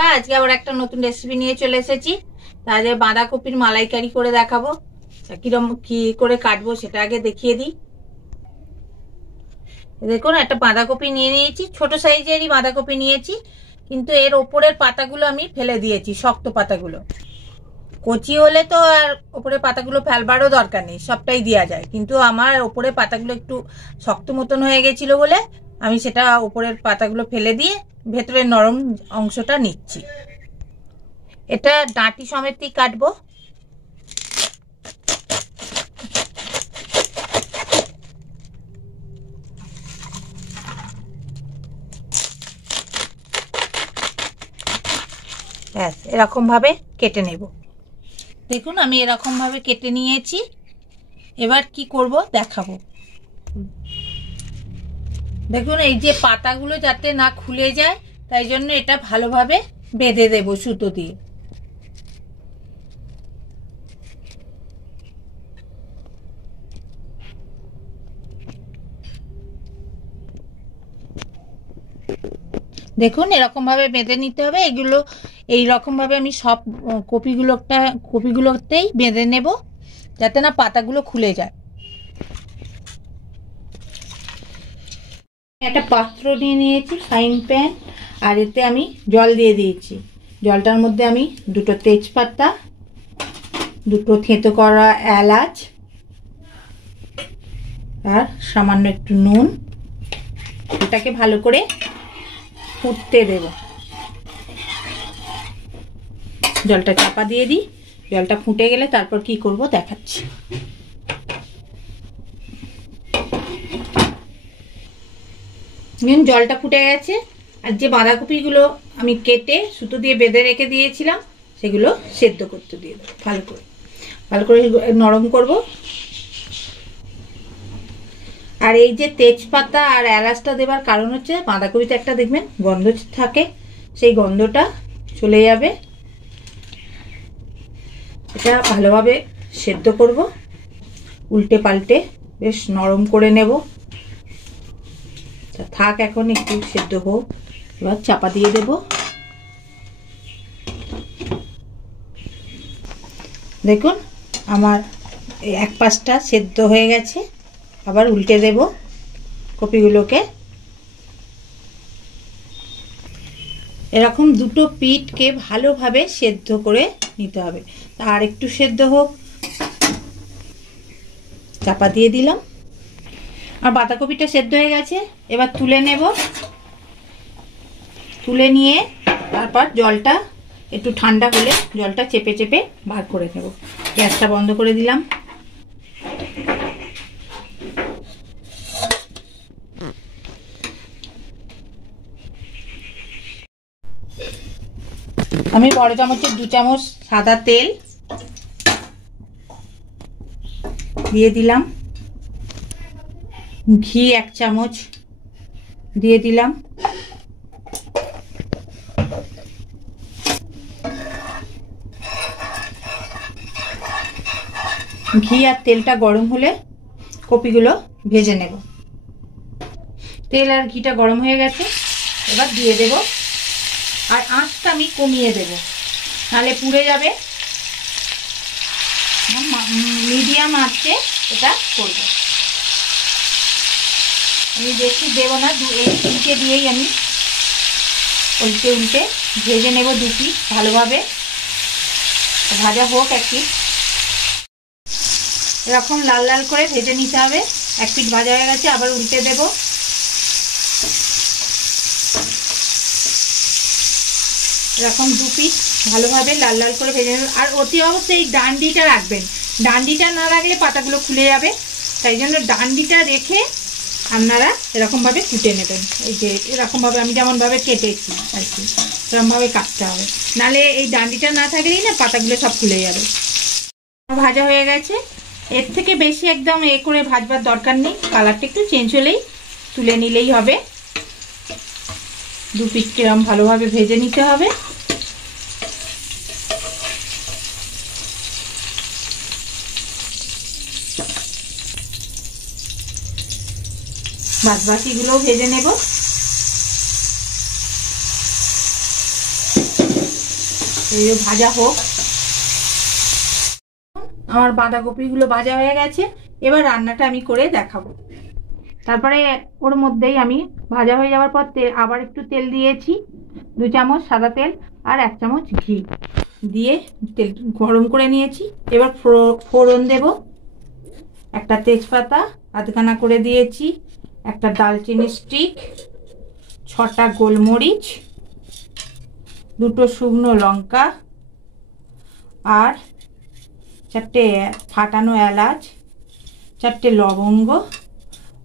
বন্ধুরা, আজকে আবার একটা নতুন রেসিপি নিয়ে চলে এসেছি। তাহলে বাঁধাকপির মালাইকারি করে দেখাবো। কিরকম কি করে কাটবো সেটা আগে দেখিয়ে দিই। দেখুন, একটা বাঁধাকপি নিয়ে নিয়েছি, ছোট সাইজেরই বাঁধাকপি নিয়েছি, কিন্তু এর ওপরের পাতাগুলো আমি ফেলে দিয়েছি, শক্ত পাতাগুলো। কচি হলে তো আর ওপরের পাতাগুলো ফেলবারও দরকার নেই, সবটাই দেওয়া যায়, কিন্তু আমার ওপরের পাতাগুলো একটু শক্ত মতন হয়ে গেছিল বলে আমি সেটা ওপরের পাতাগুলো ফেলে দিয়ে ভেতরের নরম অংশটা নিচ্ছি। এটা ডাঁটি সমেতই কাটবো। ব্যাস, এরকম ভাবে কেটে নেব। দেখুন, আমি এরকম ভাবে কেটে নিয়েছি। এবার কি করব দেখাবো। দেখুন, এই যে পাতাগুলো যাতে না খুলে যায় তাই জন্য এটা ভালোভাবে বেঁধে দেব সুতো দিয়ে। দেখুন, এরকম ভাবে বেঁধে নিতে হবে। এগুলো এই রকম ভাবে আমি সব কপিগুলোতেই বেঁধে নেব, যাতে না পাতাগুলো খুলে যায়। একটা পাত্র নিয়ে নিয়েছি, ফ্রাইং প্যান, আর এতে আমি জল দিয়ে দিয়েছি। জলটার মধ্যে আমি দুটো তেজপাতা, দুটো থেঁতো করা এলাচ আর সামান্য একটু নুন, এটাকে ভালো করে ফুটতে দেব। জলটা চাপা দিয়ে দিই। জলটা ফুটে গেলে তারপর কি করব দেখাচ্ছি। জলটা ফুটে গেছে, আর যে বাঁধাকপিগুলো আমি কেটে সুতো দিয়ে বেঁধে রেখে দিয়েছিলাম সেগুলো সেদ্ধ করতে দিয়ে দেবো। ভালো করে নরম করব। আর এই যে তেজপাতা আর এলাচটা দেবার কারণ হচ্ছে বাঁধাকপিতে একটা দেখবেন গন্ধ থাকে, সেই গন্ধটা চলে যাবে। এটা ভালোভাবে সেদ্ধ করব, উল্টে পাল্টে বেশ নরম করে নেব। থাক, এখন একটু সেদ্ধ হোক। এবার চাপা দিয়ে দেব। দেখুন, আমার এক পাশটা সেদ্ধ হয়ে গেছে। আবার উল্টে দেব কপিগুলোকে। এরকম দুটো পিঠকে ভালোভাবে সেদ্ধ করে নিতে হবে। আর একটু সেদ্ধ হোক, চাপা দিয়ে দিলাম। আর বাঁধাকপিটা সেদ্ধ হয়ে গেছে, এবার তুলে নেব। তুলে নিয়ে তারপর জলটা একটু ঠান্ডা হলে জলটা চেপে চেপে বার করে নেব। গ্যাসটা বন্ধ করে দিলাম। আমি বড় চামচের 2 চামচ সাদা তেল দিয়ে দিলাম। ঘি 1 চামচ দিয়ে দিলাম। ঘি আর তেলটা গরম হলে কপিগুলো ভেজে নেব। তেল আর ঘিটা গরম হয়ে গেছে, এবার দিয়ে দেব। আর আঁচটা আমি কমিয়ে দেব, নাহলে পুড়ে যাবে। মিডিয়াম আঁচে এটা করব। আমি বেশি দেবো না, এই তিনটে দিয়েই আমি উল্টে ভেজে নেব 2 পিঠ ভালোভাবে। ভাজা হোক এক পিঠ, এরকম লাল লাল করে ভেজে নিতে হবে। এক পিঠ ভাজা হয়ে গেছে, আবার উল্টে দেব। এরকম 2 পিঠ ভালোভাবে লাল লাল করে ভেজে নেবেন। আর অতি অবশ্যই ডান্ডিটা রাখবেন। ডান্ডিটা না রাখলে পাতাগুলো খুলে যাবে, তাই জন্য ডান্ডিটা রেখে আপনারা এরকমভাবে কুটে নেবেন। এই যে এরকমভাবে আমি যেমনভাবে কেটেছি আর কি, এরকমভাবে কাটতে হবে, নাহলে এই ডান্ডিটা না থাকলেই না পাতাগুলো সব খুলে যাবে। ভাজা হয়ে গেছে, এর থেকে বেশি একদম করে ভাজবার দরকার নেই। কালারটা একটু চেঞ্জ হলেই তুলে নিলেই হবে। 2 পিঠ এরকম ভালোভাবে ভেজে নিতে হবে। বাদবাকিগুলোও ভেজে নেব। এই ভাজা হোক। আমার বাঁধাকপিগুলো ভাজা হয়ে গেছে, এবার রান্নাটা আমি করে দেখাবো। তারপরে ওর মধ্যেই আমি ভাজা হয়ে যাওয়ার পর আবার একটু তেল দিয়েছি, 2 চামচ সাদা তেল আর 1 চামচ ঘি দিয়ে তেল গরম করে নিয়েছি। এবার ফোড়ন দেব, একটা তেজপাতা আধখানা করে দিয়েছি, একটা দালচিনি স্টিক, 6টা গোলমরিচ, 2টো শুকনো লঙ্কা আর 4টে ফাটানো এলাচ, 4টে লবঙ্গ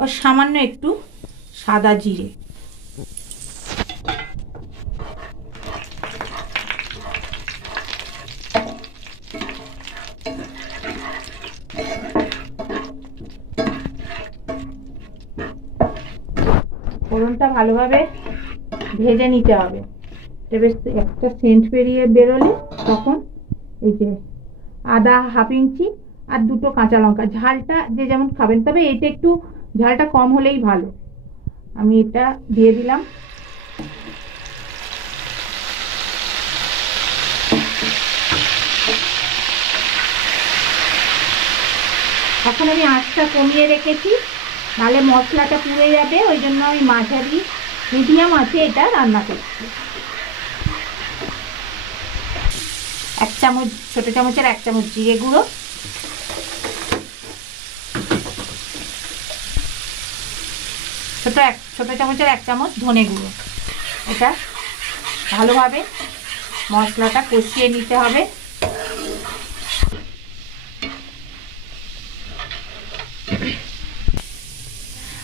ও সামান্য একটু সাদা জিরে। ফোড়নটা ভালোভাবে ভেজে নিতে হবে, বেশ একটা সেন্ট বেরোলে তখন এই যে আদা 1/2 ইঞ্চি আর 2টো কাঁচা লঙ্কা, ঝালটা যে যেমন খাবেন, তবে এটা একটু ঝালটা কম হলেই ভালো। আমি এটা দিয়ে দিলাম। এখন আমি আঁচটা কমিয়ে রেখেছি, নাহলে মশলাটা পুড়ে যাবে, ওই জন্য আমি মাঝারি মিডিয়াম আছে এটা রান্না করছি। 1 চামচ, ছোট চামচের 1 চামচ জিরে গুঁড়ো, ছোট চামচের 1 চামচ ধনে গুঁড়ো। এটা ভালোভাবে মশলাটা কষিয়ে নিতে হবে।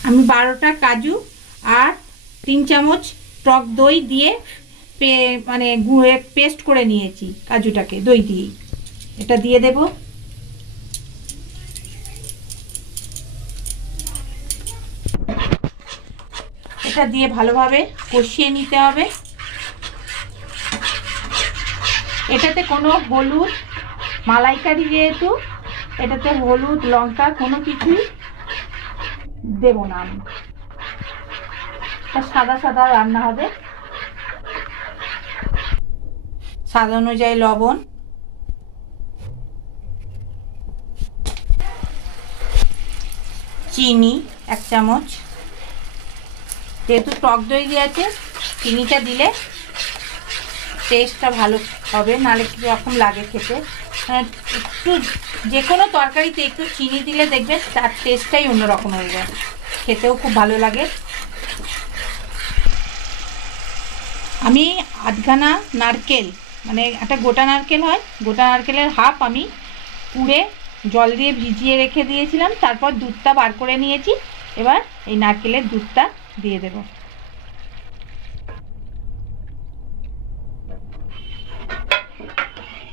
আমি 12টা কাজু আর 3 চামচ টক দই দিয়ে মানে গুঁড়ে পেস্ট করে নিয়েছি কাজুটাকে দই দিয়ে, এটা দিয়ে দেব। এটা দিয়ে ভালোভাবে কষিয়ে নিতে হবে। এটাতে কোনো হলুদ, মালাইকারি যেহেতু, এটাতে হলুদ লঙ্কা কোনো কিছুই দেব না আমি, সাদা সাদা রান্না হবে। স্বাদ অনুযায়ী লবণ, চিনি 1 চামচ, যেহেতু টক দই দিয়েছে চিনিটা দিলে টেস্টটা ভালো হবে, নাহলে কীরকম লাগে খেতে। একটু যে কোনো তরকারিতে একটু চিনি দিলে দেখবেন তার টেস্টটাই অন্যরকম হয়ে যায়, খেতেও খুব ভালো লাগে। আমি আধখানা নারকেল, মানে একটা গোটা নারকেল হয়, গোটা নারকেলের হাফ আমি পুড়ে জল দিয়ে ভিজিয়ে রেখে দিয়েছিলাম, তারপর দুধটা বার করে নিয়েছি। এবার এই নারকেলের দুধটা দিয়ে দেব।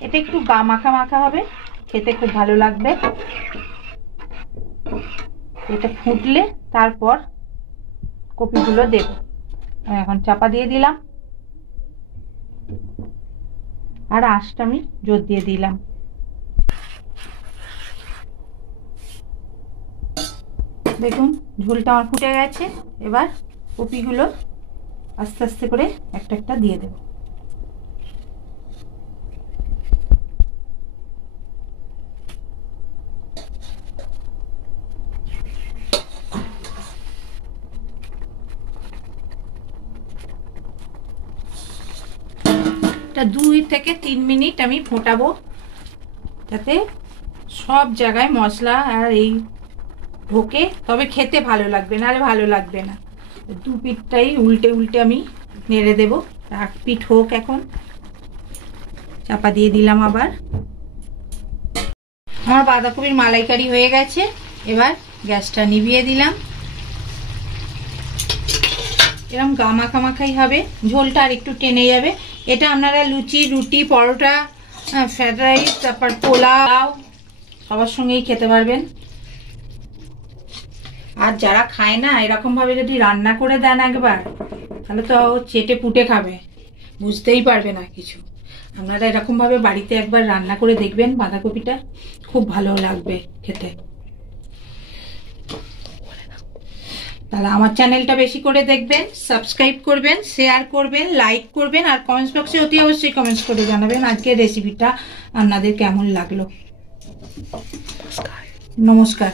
এটা একটু গা মাখা মাখা হবে, খেতে খুব ভালো লাগবে। এটা ফুটলে তারপর কপিগুলো দেব। এখন চাপা দিয়ে দিলাম আর আঁচটা আমি জোর দিয়ে দিলাম। দেখুন ঝোলটা আমার ফুটে গেছে। এবার কপিগুলো আস্তে আস্তে করে একটা একটা দিয়ে দেব। এটা 2 থেকে 3 মিনিট আমি ফোটাবো, যাতে সব জায়গায় মশলা আর এই ঢোকে, তবে খেতে ভালো লাগবে, নাহলে ভালো লাগবে না। 2 পিঠটাই উল্টে উল্টে আমি নেড়ে দেব। 1 পিঠ হোক, এখন চাপা দিয়ে দিলাম। আবার আমার বাঁধাকপির মালাইকারি হয়ে গেছে, এবার গ্যাসটা নিভিয়ে দিলাম। এরকম গা মাখা মাখাই হবে, ঝোলটা আর একটু টেনে যাবে। এটা আপনারা লুচি, রুটি, পরোটা, ফ্রাইড রাইস, তারপর পোলাও সবার সঙ্গেই খেতে পারবেন। আর যারা খায় না, এরকমভাবে যদি রান্না করে দেন একবার, তাহলে তো চেটে পুটে খাবে, বুঝতেই পারবে না কিছু। আপনারা এরকমভাবে বাড়িতে একবার রান্না করে দেখবেন, বাঁধাকপিটা খুব ভালো লাগবে খেতে। তাহলে আমার চ্যানেলটা বেশি করে দেখবেন, সাবস্ক্রাইব করবেন, শেয়ার করবেন, লাইক করবেন, আর কমেন্টস বক্সে অতি অবশ্যই কমেন্টস করে জানাবেন আজকের রেসিপিটা আপনাদের কেমন লাগলো। নমস্কার।